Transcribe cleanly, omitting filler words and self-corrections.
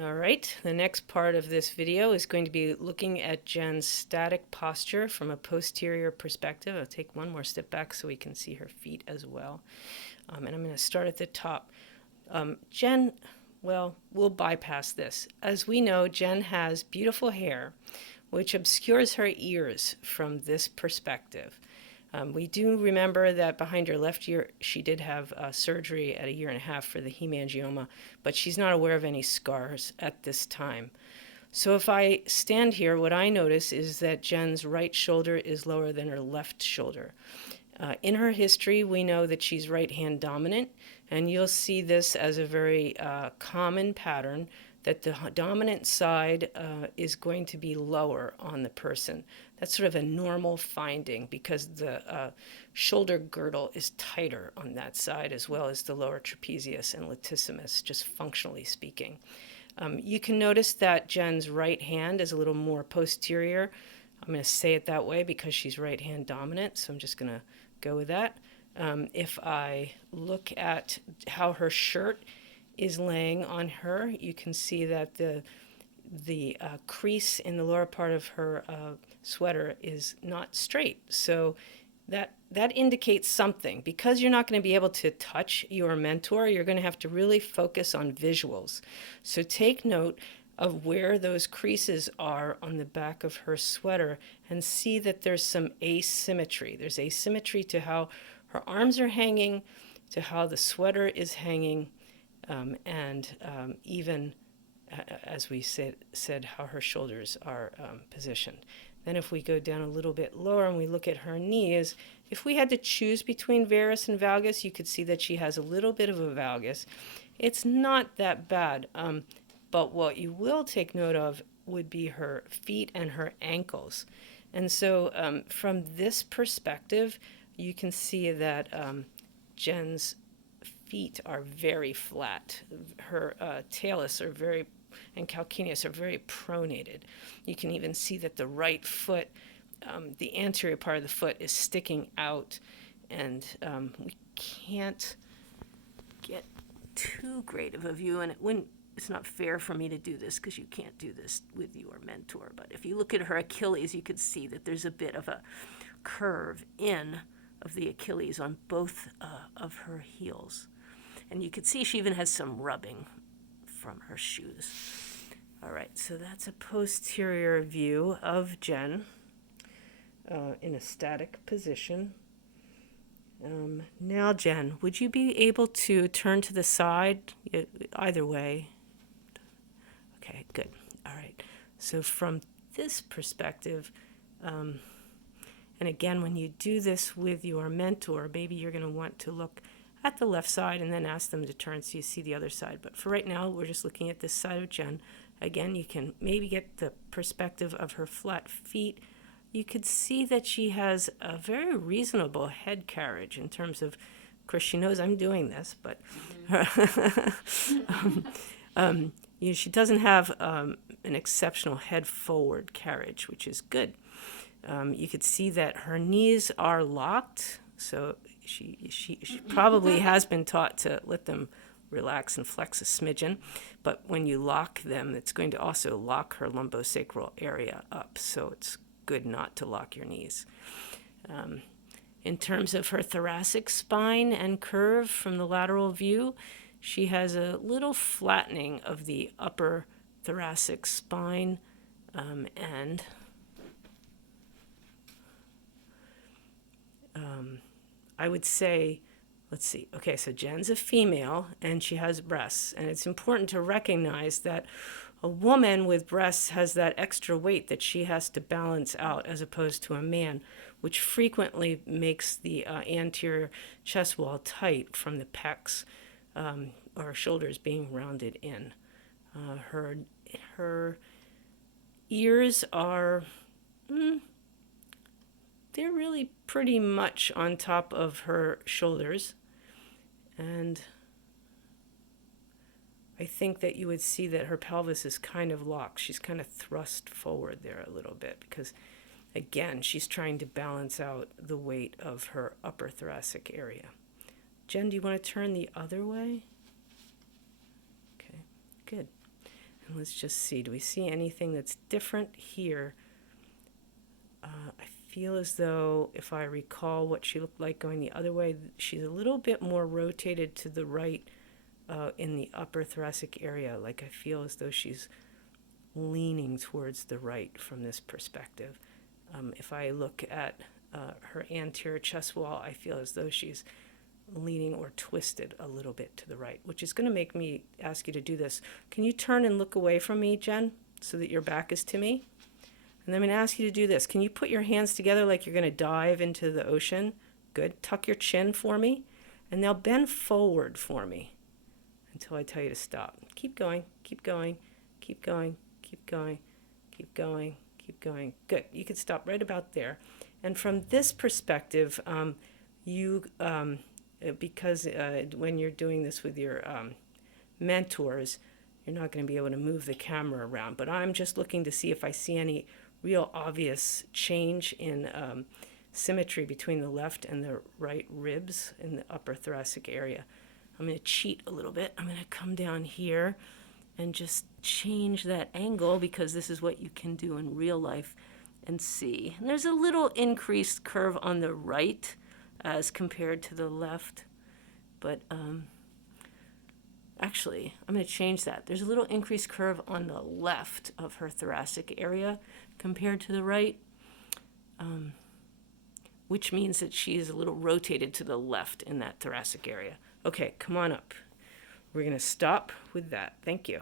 All right, the next part of this video is going to be looking at Jen's static posture from a posterior perspective. I'll take one more step back so we can see her feet as well. And I'm going to start at the top. Jen, well, we'll bypass this. As we know, Jen has beautiful hair, which obscures her ears from this perspective. We do remember that behind her left ear, she did have surgery at 1.5 years for the hemangioma, but she's not aware of any scars at this time. So if I stand here, what I notice is that Jen's right shoulder is lower than her left shoulder. In her history, we know that she's right-hand dominant, and you'll see this as a very common pattern, that the dominant side is going to be lower on the person. That's sort of a normal finding because the shoulder girdle is tighter on that side, as well as the lower trapezius and latissimus, just functionally speaking. You can notice that Jen's right hand is a little more posterior. I'm going to say it that way because she's right hand dominant, so I'm just going to go with that. If I look at how her shirt is laying on her, you can see that the crease in the lower part of her sweater is not straight. So that indicates something. Because you're not going to be able to touch your mentor, you're going to have to really focus on visuals. So take note of where those creases are on the back of her sweater and see that there's some asymmetry. There's asymmetry to how her arms are hanging, to how the sweater is hanging, and even, as we said, how her shoulders are positioned. Then if we go down a little bit lower and we look at her knees, if we had to choose between varus and valgus, you could see that she has a little bit of a valgus. It's not that bad, but what you will take note of would be her feet and her ankles. And so from this perspective, you can see that Jen's feet are very flat. Her talus are very, and calcaneus are very pronated. You can even see that the right foot, the anterior part of the foot is sticking out, and we can't get too great of a view, and it's not fair for me to do this because you can't do this with your mentor, but if you look at her Achilles, you can see that there's a bit of a curve in of the Achilles on both of her heels. And you can see she even has some rubbing from her shoes. All right, so that's a posterior view of Jen in a static position. Now, Jen, would you be able to turn to the side? Either way. Okay, good. All right. So from this perspective, and again, when you do this with your mentor, maybe you're going to want to look at the left side and then ask them to turn so you see the other side. But for right now, we're just looking at this side of Jen. Again, you can maybe get the perspective of her flat feet. You could see that she has a very reasonable head carriage in terms of course, she knows I'm doing this, but she doesn't have an exceptional head forward carriage, which is good. You could see that her knees are locked, so she probably has been taught to let them relax and flex a smidgen, but when you lock them, it's going to also lock her lumbosacral area up, so it's good not to lock your knees. In terms of her thoracic spine and curve from the lateral view, she has a little flattening of the upper thoracic spine, and I would say, let's see, okay, so Jen's a female and she has breasts, and it's important to recognize that a woman with breasts has that extra weight that she has to balance out as opposed to a man, which frequently makes the anterior chest wall tight from the pecs or shoulders being rounded in. Her ears are, they're really pretty much on top of her shoulders, and I think that you would see that her pelvis is kind of locked. She's kind of thrust forward there a little bit because, again, she's trying to balance out the weight of her upper thoracic area. Jen, do you want to turn the other way? Okay, good. And let's just see, do we see anything that's different here? I feel as though, if I recall what she looked like going the other way, she's a little bit more rotated to the right in the upper thoracic area. Like I feel as though she's leaning towards the right from this perspective. If I look at her anterior chest wall, I feel as though she's leaning or twisted a little bit to the right, which is going to make me ask you to do this. Can you turn and look away from me, Jen, so that your back is to me? And I'm going to ask you to do this. Can you put your hands together like you're going to dive into the ocean? Good. Tuck your chin for me. And now bend forward for me until I tell you to stop. Keep going, keep going, keep going, keep going, keep going, keep going. Good. You can stop right about there. And from this perspective, because when you're doing this with your mentors, you're not going to be able to move the camera around. But I'm just looking to see if I see any real obvious change in symmetry between the left and the right ribs in the upper thoracic area. I'm going to cheat a little bit. I'm going to come down here and just change that angle, because this is what you can do in real life, and see. And there's a little increased curve on the right as compared to the left, but actually, I'm going to change that. There's a little increased curve on the left of her thoracic area compared to the right, which means that she's a little rotated to the left in that thoracic area. Okay, come on up. We're going to stop with that. Thank you.